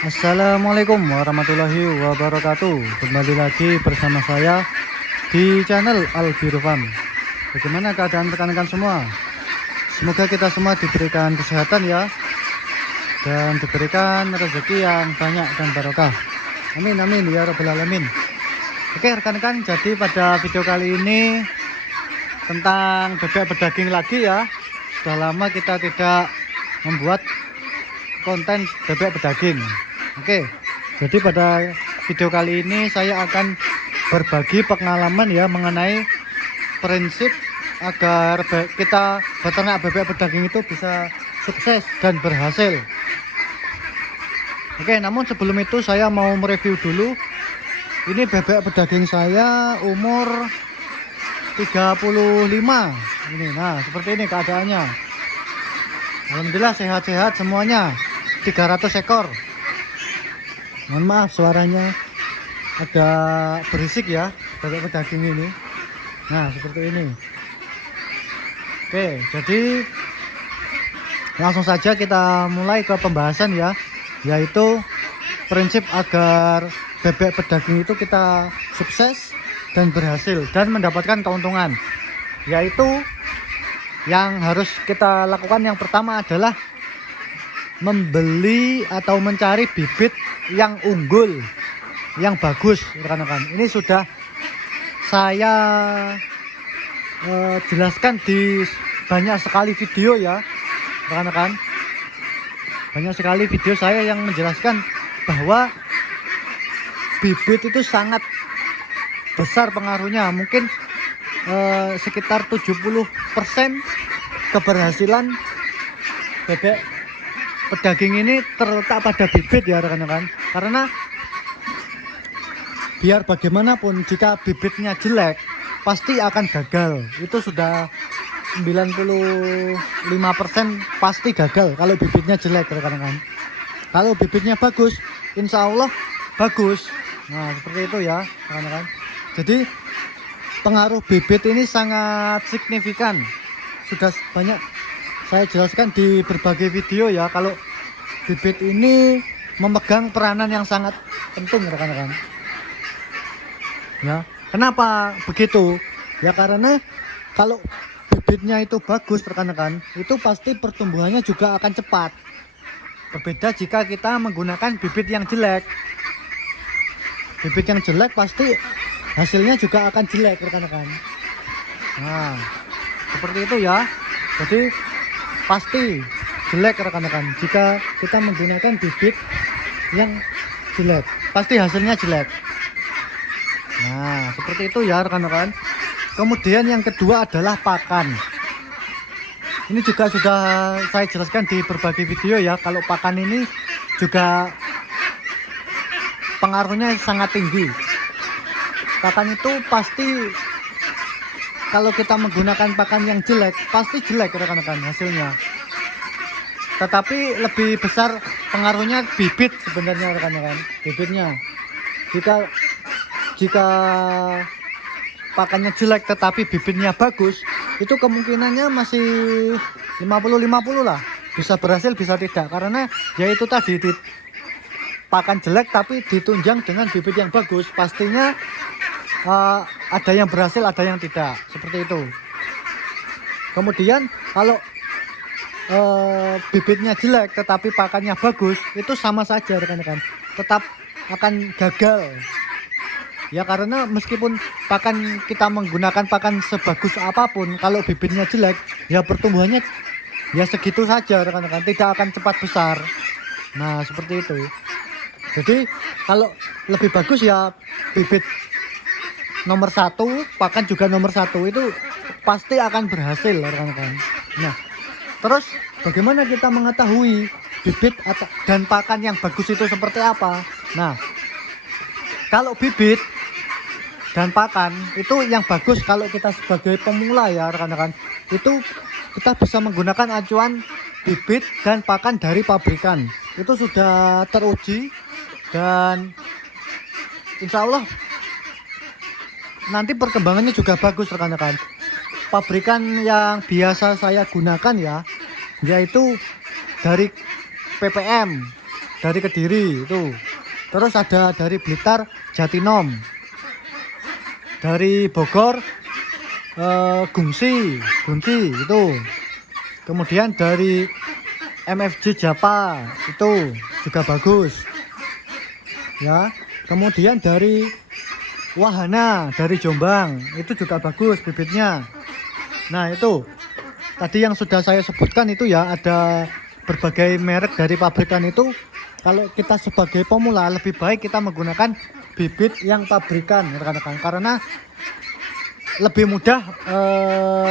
Assalamualaikum warahmatullahi wabarakatuh. Kembali lagi bersama saya di channel Albirfam. Bagaimana keadaan rekan-rekan semua? Semoga kita semua diberikan kesehatan ya, dan diberikan rezeki yang banyak dan barokah. Amin amin ya rabbal alamin. Oke rekan-rekan, jadi pada video kali ini tentang bebek berdaging lagi ya. Sudah lama kita tidak membuat konten bebek berdaging. Oke, jadi pada video kali ini saya akan berbagi pengalaman ya mengenai prinsip agar kita beternak bebek berdaging itu bisa sukses dan berhasil. Oke, namun sebelum itu saya mau mereview dulu. Ini bebek berdaging saya umur 35 ini. Nah, seperti ini keadaannya. Alhamdulillah sehat-sehat semuanya. 300 ekor. Mohon maaf suaranya agak berisik ya bebek berdaging ini. Nah seperti ini. Oke, jadi langsung saja kita mulai ke pembahasan ya, yaitu prinsip agar bebek berdaging itu kita sukses dan berhasil dan mendapatkan keuntungan. Yaitu yang harus kita lakukan yang pertama adalah membeli atau mencari bibit yang unggul, yang bagus rekan-rekan. Ini sudah saya jelaskan di banyak sekali video ya rekan-rekan. Banyak sekali video saya yang menjelaskan bahwa bibit itu sangat besar pengaruhnya. Mungkin sekitar 70% keberhasilan bebek pedaging ini terletak pada bibit ya rekan-rekan. Karena biar bagaimanapun jika bibitnya jelek pasti akan gagal. Itu sudah 95% pasti gagal kalau bibitnya jelek rekan-rekan. Kalau bibitnya bagus insya Allah bagus. Nah seperti itu ya rekan-rekan. Jadi pengaruh bibit ini sangat signifikan. Sudah banyak saya jelaskan di berbagai video ya, kalau bibit ini memegang peranan yang sangat penting rekan-rekan. Ya, kenapa begitu? Ya karena kalau bibitnya itu bagus rekan-rekan, itu pasti pertumbuhannya juga akan cepat. Berbeda jika kita menggunakan bibit yang jelek. Bibit yang jelek pasti hasilnya juga akan jelek rekan-rekan. Nah, seperti itu ya. Jadi pasti jelek rekan-rekan jika kita menggunakan bibit yang jelek, pasti hasilnya jelek. Nah seperti itu ya rekan-rekan. Kemudian yang kedua adalah pakan. Ini juga sudah saya jelaskan di berbagai video ya, kalau pakan ini juga pengaruhnya sangat tinggi. Pakan itu pasti kalau kita menggunakan pakan yang jelek pasti jelek rekan-rekan hasilnya. Tetapi lebih besar pengaruhnya bibit sebenarnya rekan-rekan. Bibitnya jika pakannya jelek tetapi bibitnya bagus, itu kemungkinannya masih 50-50 lah. Bisa berhasil bisa tidak, karena ya itu tadi pakan jelek tapi ditunjang dengan bibit yang bagus, pastinya ada yang berhasil ada yang tidak, seperti itu. Kemudian kalau bibitnya jelek tetapi pakannya bagus, itu sama saja rekan-rekan, tetap akan gagal ya, karena meskipun pakan kita menggunakan pakan sebagus apapun, kalau bibitnya jelek ya pertumbuhannya ya segitu saja rekan-rekan, tidak akan cepat besar. Nah seperti itu. Jadi kalau lebih bagus ya bibit nomor 1, pakan juga nomor 1, itu pasti akan berhasil rekan-rekan. Nah terus bagaimana kita mengetahui bibit dan pakan yang bagus itu seperti apa? Nah kalau bibit dan pakan itu yang bagus, kalau kita sebagai pemula ya rekan-rekan, itu kita bisa menggunakan acuan bibit dan pakan dari pabrikan. Itu sudah teruji dan insya Allah nanti perkembangannya juga bagus rekan-rekan. Pabrikan yang biasa saya gunakan ya, yaitu dari PPM dari Kediri itu. Terus ada dari Blitar Jatinom. Dari Bogor Gungsi itu. Kemudian dari MFJ Japa itu juga bagus. Ya. Kemudian dari Wahana dari Jombang itu juga bagus bibitnya. Nah, itu tadi yang sudah saya sebutkan itu ya, ada berbagai merek dari pabrikan itu. Kalau kita sebagai pemula lebih baik kita menggunakan bibit yang pabrikan rekan-rekan, karena lebih mudah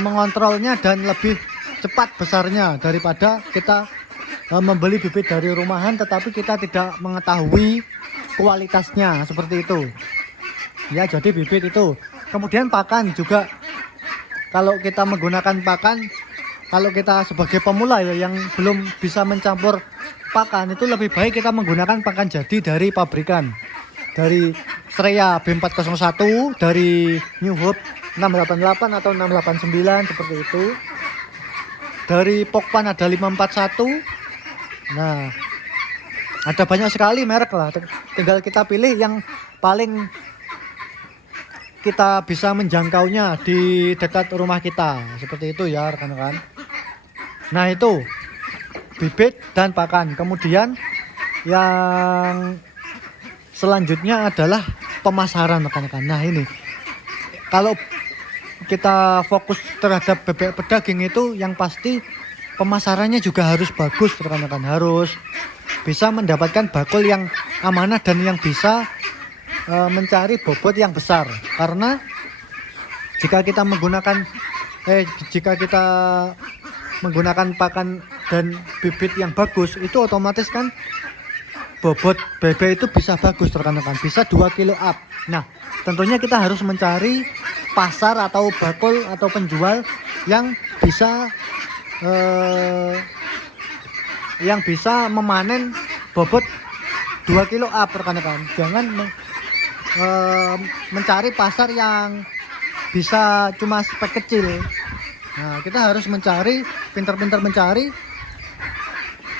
mengontrolnya dan lebih cepat besarnya daripada kita membeli bibit dari rumahan tetapi kita tidak mengetahui kualitasnya seperti itu. Ya, jadi bibit itu. Kemudian pakan juga, kalau kita menggunakan pakan, kalau kita sebagai pemula ya yang belum bisa mencampur pakan, itu lebih baik kita menggunakan pakan jadi dari pabrikan. Dari Sreya B401, dari New Hope 688 atau 689 seperti itu. Dari Pokpan ada 541. Nah, ada banyak sekali merek lah. Tinggal kita pilih yang paling kita bisa menjangkaunya di dekat rumah kita. Seperti itu ya rekan-rekan. Nah, itu bibit dan pakan. Kemudian yang selanjutnya adalah pemasaran rekan-rekan. Nah, ini kalau kita fokus terhadap bebek pedaging itu yang pasti pemasarannya juga harus bagus rekan-rekan. Harus bisa mendapatkan bakul yang amanah dan yang bisa mencari bobot yang besar. Karena jika kita menggunakan pakan dan bibit yang bagus, itu otomatis kan bobot bebek itu bisa bagus rekan-rekan, bisa 2 kilo up. Nah, tentunya kita harus mencari pasar atau bakul atau penjual yang bisa memanen bobot 2 kilo up rekan-rekan. Jangan mencari pasar yang bisa cuma spek kecil. Nah, kita harus pintar-pintar mencari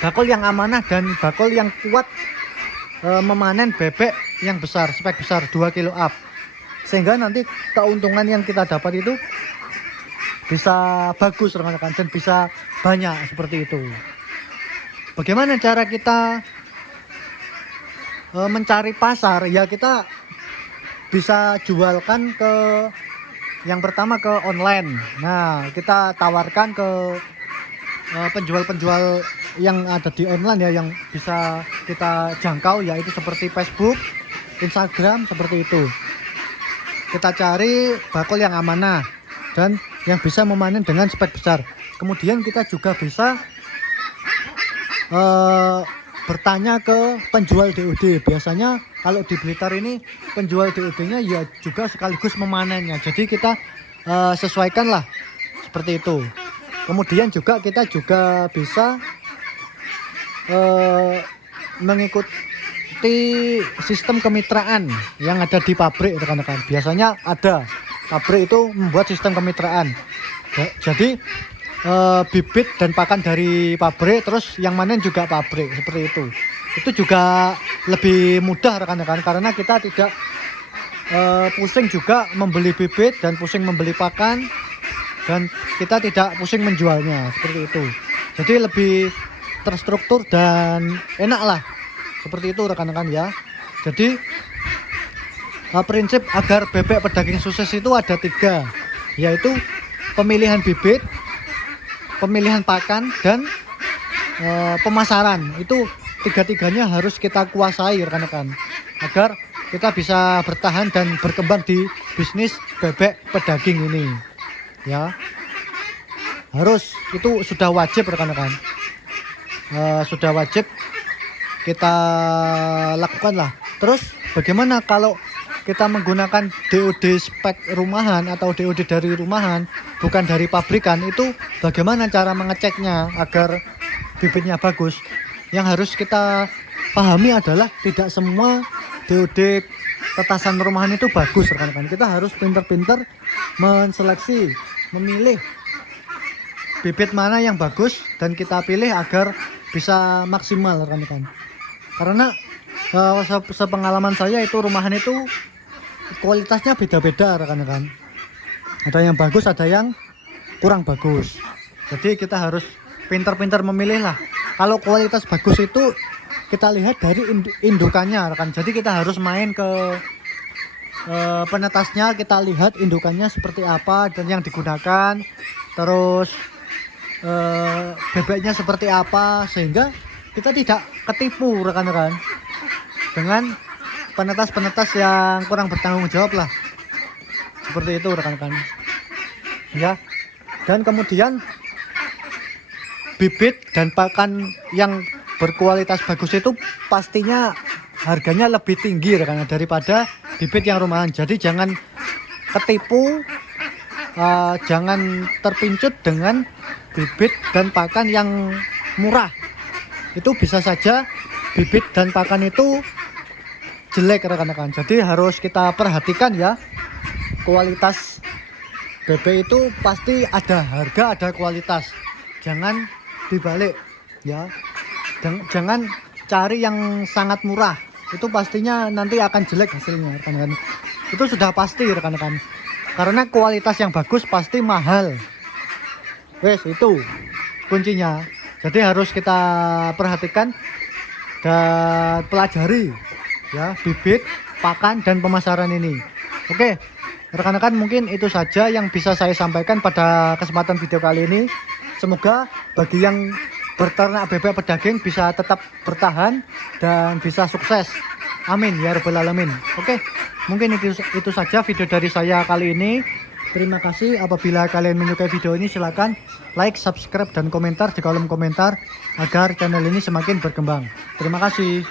bakul yang amanah dan bakul yang kuat memanen bebek yang besar, spek besar 2 kilo up. Sehingga nanti keuntungan yang kita dapat itu bisa bagus rekan-rekan dan bisa banyak seperti itu. Bagaimana cara kita mencari pasar? Ya, kita bisa jualkan ke yang pertama ke online. Nah, kita tawarkan ke penjual-penjual yang ada di online ya, yang bisa kita jangkau, yaitu seperti Facebook, Instagram, seperti itu. Kita cari bakul yang amanah dan yang bisa memanen dengan spek besar. Kemudian kita juga bisa bertanya ke penjual DOD. Biasanya kalau di Blitar ini penjual DOD-nya ya juga sekaligus memanennya. Jadi kita sesuaikanlah seperti itu. Kemudian juga kita juga bisa mengikuti sistem kemitraan yang ada di pabrik rekan-rekan. Biasanya ada pabrik itu membuat sistem kemitraan. Jadi bibit dan pakan dari pabrik, terus yang manen juga pabrik, seperti itu. Itu juga lebih mudah rekan-rekan, karena kita tidak pusing juga membeli bibit dan pusing membeli pakan, dan kita tidak pusing menjualnya, seperti itu. Jadi lebih terstruktur dan enak lah, seperti itu rekan-rekan ya. Jadi prinsip agar bebek pedaging sukses itu ada 3, yaitu pemilihan bibit, pemilihan pakan, dan pemasaran. Itu 3-tiganya harus kita kuasai rekan-rekan, agar kita bisa bertahan dan berkembang di bisnis bebek pedaging ini ya. Harus, itu sudah wajib rekan-rekan, sudah wajib kita lakukan lah. Terus bagaimana kalau kita menggunakan DOD spek rumahan atau DOD dari rumahan, bukan dari pabrikan? Itu bagaimana cara mengeceknya agar bibitnya bagus? Yang harus kita pahami adalah tidak semua DOD tetasan rumahan itu bagus rekan-rekan. Kita harus pintar-pintar menseleksi, memilih bibit mana yang bagus dan kita pilih agar bisa maksimal rekan-rekan. Karena sepengalaman saya itu rumahan itu kualitasnya beda-beda rekan-rekan. Ada yang bagus, ada yang kurang bagus. Jadi kita harus pintar-pintar memilih lah. Kalau kualitas bagus itu kita lihat dari indukannya rekan. Jadi kita harus main ke penetasnya, kita lihat indukannya seperti apa dan yang digunakan, terus bebeknya seperti apa, sehingga kita tidak ketipu rekan-rekan dengan penetas-penetas yang kurang bertanggung jawab lah, seperti itu rekan-rekan ya. Dan kemudian bibit dan pakan yang berkualitas bagus itu pastinya harganya lebih tinggi rekan daripada bibit yang rumahan. Jadi jangan ketipu, jangan terpincut dengan bibit dan pakan yang murah. Itu bisa saja bibit dan pakan itu jelek rekan-rekan. Jadi harus kita perhatikan ya, kualitas bebek itu pasti ada harga, ada kualitas. Jangan dibalik ya. Jangan cari yang sangat murah, itu pastinya nanti akan jelek hasilnya rekan-rekan. Itu sudah pasti rekan-rekan, karena kualitas yang bagus pasti mahal. Wes, itu kuncinya. Jadi harus kita perhatikan dan pelajari ya, bibit, pakan, dan pemasaran ini. Oke rekan-rekan, mungkin itu saja yang bisa saya sampaikan pada kesempatan video kali ini. Semoga bagi yang berternak bebek pedaging bisa tetap bertahan dan bisa sukses. Amin ya rabbal alamin. Oke, mungkin itu saja video dari saya kali ini. Terima kasih. Apabila kalian menyukai video ini, silakan like, subscribe, dan komentar di kolom komentar agar channel ini semakin berkembang. Terima kasih.